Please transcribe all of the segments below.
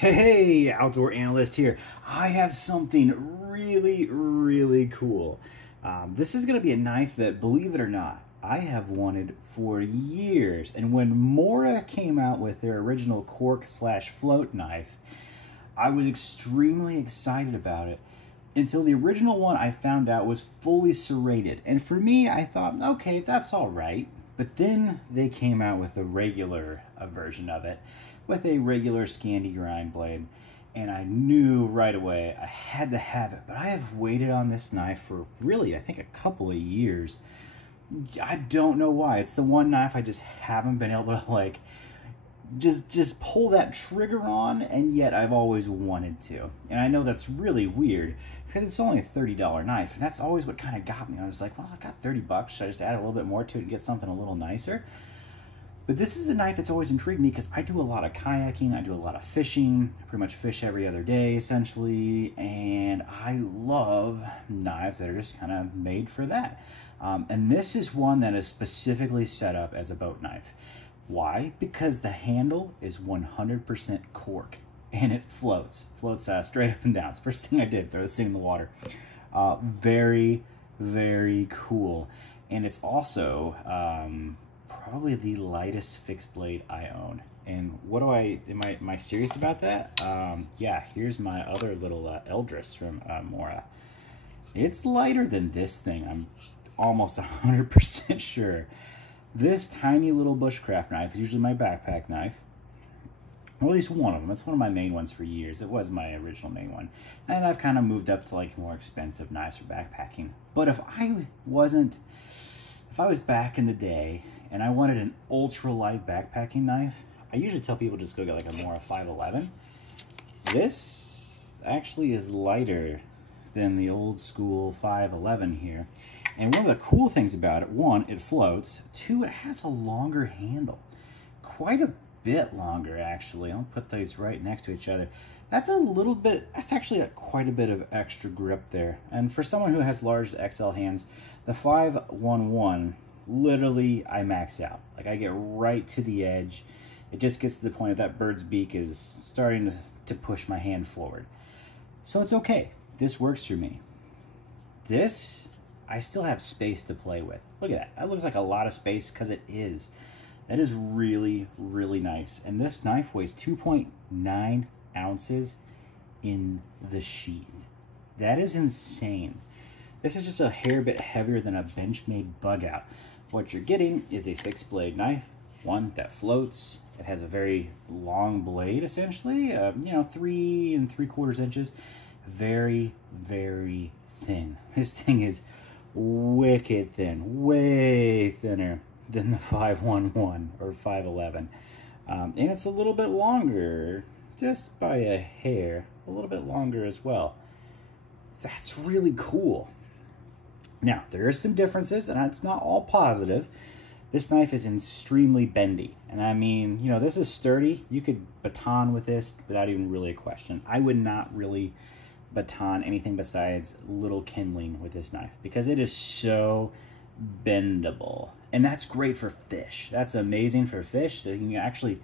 Hey, outdoor analyst here. I have something really cool. This is going to be a knife that, believe it or not, I have wanted for years. And when Mora came out with their original cork slash float knife, I was extremely excited about it until the original one I found out was fully serrated. And for me, I thought, okay, that's all right. But then they came out with a regular version of it with a regular Scandi grind blade. And I knew right away I had to have it. But I have waited on this knife for really, I think, a couple of years. I don't know why. It's the one knife I just haven't been able to just pull that trigger on, and yet I've always wanted to. And I know that's really weird because it's only a $30 knife, and that's always what kind of got me. I was like, well, I got 30 bucks. Should I just add a little bit more to it and get something a little nicer? But this is a knife that's always intrigued me because I do a lot of kayaking, I do a lot of fishing, I pretty much fish every other day essentially, and I love knives that are just kind of made for that. And this is one that is specifically set up as a boat knife. Why? Because the handle is 100% cork and it floats straight up and down. It's the first thing I did, throw this thing in the water. Very cool. And it's also probably the lightest fixed blade I own. And what do am I serious about that? Yeah, here's my other little Eldris from Mora. It's lighter than this thing, I'm almost 100% sure. This tiny little bushcraft knife is usually my backpack knife. Or at least one of them. It's one of my main ones for years. It was my original main one. And I've kind of moved up to like more expensive knives for backpacking. But if I was back in the day and I wanted an ultralight backpacking knife, I usually tell people just go get like a Mora 511. This actually is lighter than the old school 511 here. And one of the cool things about it, one, it floats. Two, it has a longer handle. Quite a bit longer, actually. I'll put these right next to each other. That's actually quite a bit of extra grip there. And for someone who has large XL hands, the 511, literally, I max out. Like, I get right to the edge. It just gets to the point that bird's beak is starting to push my hand forward. So it's okay. This works for me. This, I still have space to play with. Look at that. That looks like a lot of space because it is. That is really nice. And this knife weighs 2.9 ounces in the sheath. That is insane. This is just a hair bit heavier than a Benchmade bug out. What you're getting is a fixed blade knife, one that floats. It has a very long blade, essentially, 3 3/4 inches. Very thin. This thing is wicked thin, way thinner than the 511 or 511. And it's a little bit longer, just by a hair, a little bit longer as well. That's really cool. Now, there are some differences, and it's not all positive. This knife is extremely bendy. And I mean, this is sturdy. You could baton with this without even really a question. I would not really baton anything besides little kindling with this knife because it is so bendable. And that's great for fish. That's amazing for fish. So you can actually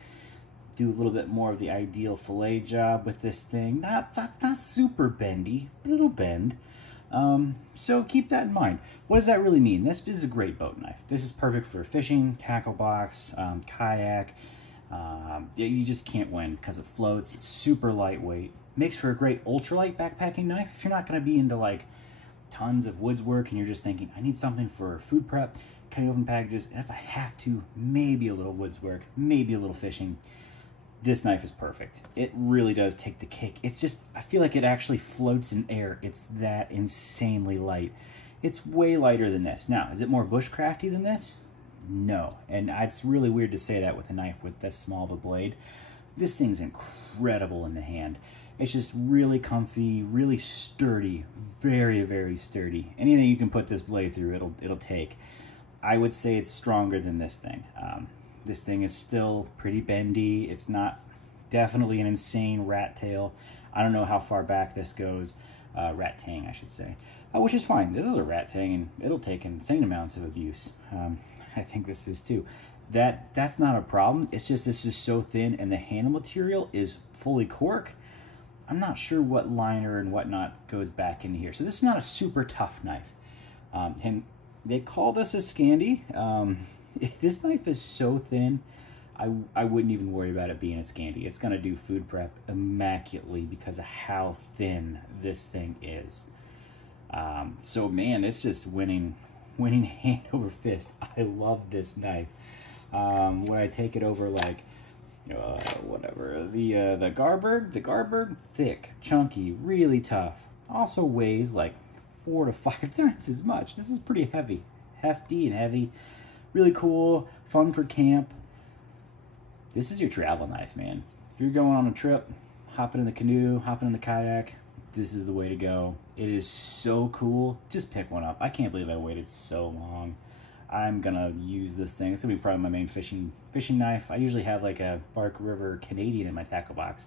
do a little bit more of the ideal fillet job with this thing. Not super bendy, but it'll bend. So keep that in mind. What does that really mean? This is a great boat knife. This is perfect for fishing, tackle box, kayak. You just can't win because it floats. It's super lightweight. Makes for a great ultralight backpacking knife. If you're not going to be into like tons of woods work and you're just thinking, I need something for food prep, cutting open packages, and if I have to, maybe a little woods work, maybe a little fishing, this knife is perfect. It really does take the cake. It's just, I feel like it actually floats in air. It's that insanely light. It's way lighter than this. Now, is it more bushcrafty than this? No. And it's really weird to say that with a knife with this small of a blade. This thing's incredible in the hand. It's just really comfy, really sturdy, very sturdy. Anything you can put this blade through, it'll take. I would say it's stronger than this thing. This thing is still pretty bendy. It's not definitely an insane rat tail. I don't know how far back this goes. Rat tang, I should say. Which is fine. This is a rat tang, and it'll take insane amounts of abuse. I think this is too. that's not a problem. It's just this is so thin, and the handle material is fully cork. I'm not sure what liner and whatnot goes back in here. So this is not a super tough knife. And they call this a Scandi. This knife is so thin, I wouldn't even worry about it being a Scandi. It's going to do food prep immaculately because of how thin this thing is. So man, it's just winning hand over fist. I love this knife. When I take it over, like, whatever, the Garberg, thick, chunky, really tough. Also weighs like 4 to 5 times as much. This is pretty hefty and heavy. Really cool, fun for camp. This is your travel knife, man. If you're going on a trip, hopping in the canoe, hopping in the kayak, this is the way to go. It is so cool. Just pick one up. I can't believe I waited so long. I'm gonna use this thing. It's gonna be probably my main fishing knife. I usually have like a Bark River Canadian in my tackle box.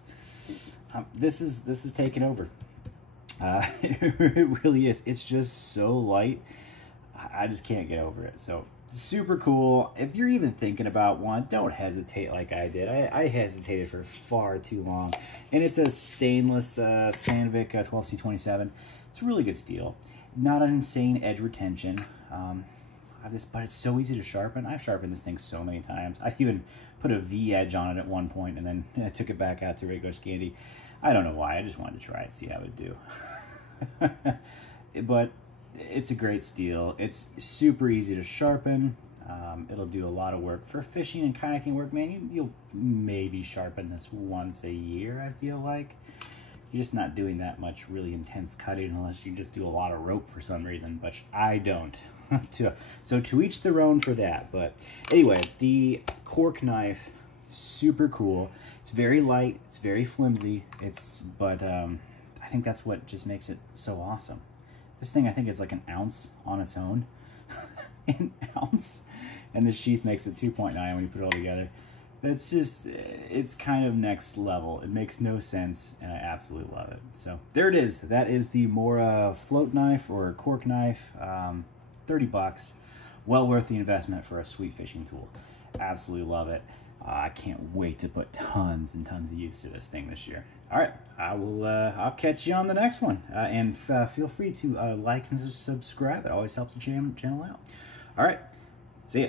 This is taking over. It really is. It's just so light. I just can't get over it. So super cool. If you're even thinking about one, don't hesitate like I did. I hesitated for far too long. And it's a stainless Sandvik 12C27. It's a really good steel. Not an insane edge retention. But it's so easy to sharpen. I've sharpened this thing so many times. I've even put a V edge on it at one point, and then I took it back out to regular Scandi. I don't know why. I just wanted to try it, see how it would do. But it's a great steel. It's super easy to sharpen. It'll do a lot of work for fishing and kayaking work, man. You'll maybe sharpen this once a year, I feel like. You're just not doing that much really intense cutting unless you just do a lot of rope for some reason, but I don't. So to each their own for that. But anyway, the cork knife, super cool. It's very light. It's very flimsy. But I think that's what just makes it so awesome. This thing I think is like an ounce on its own. An ounce. And the sheath makes it 2.9 when you put it all together. That's just, it's kind of next level. It makes no sense, and I absolutely love it. So there it is. That is the Mora float knife or cork knife. $30. Well worth the investment for a sweet fishing tool. Absolutely love it. I can't wait to put tons and tons of use to this thing this year. All right, I'll catch you on the next one. And feel free to like and subscribe. It always helps the channel out. All right, see ya.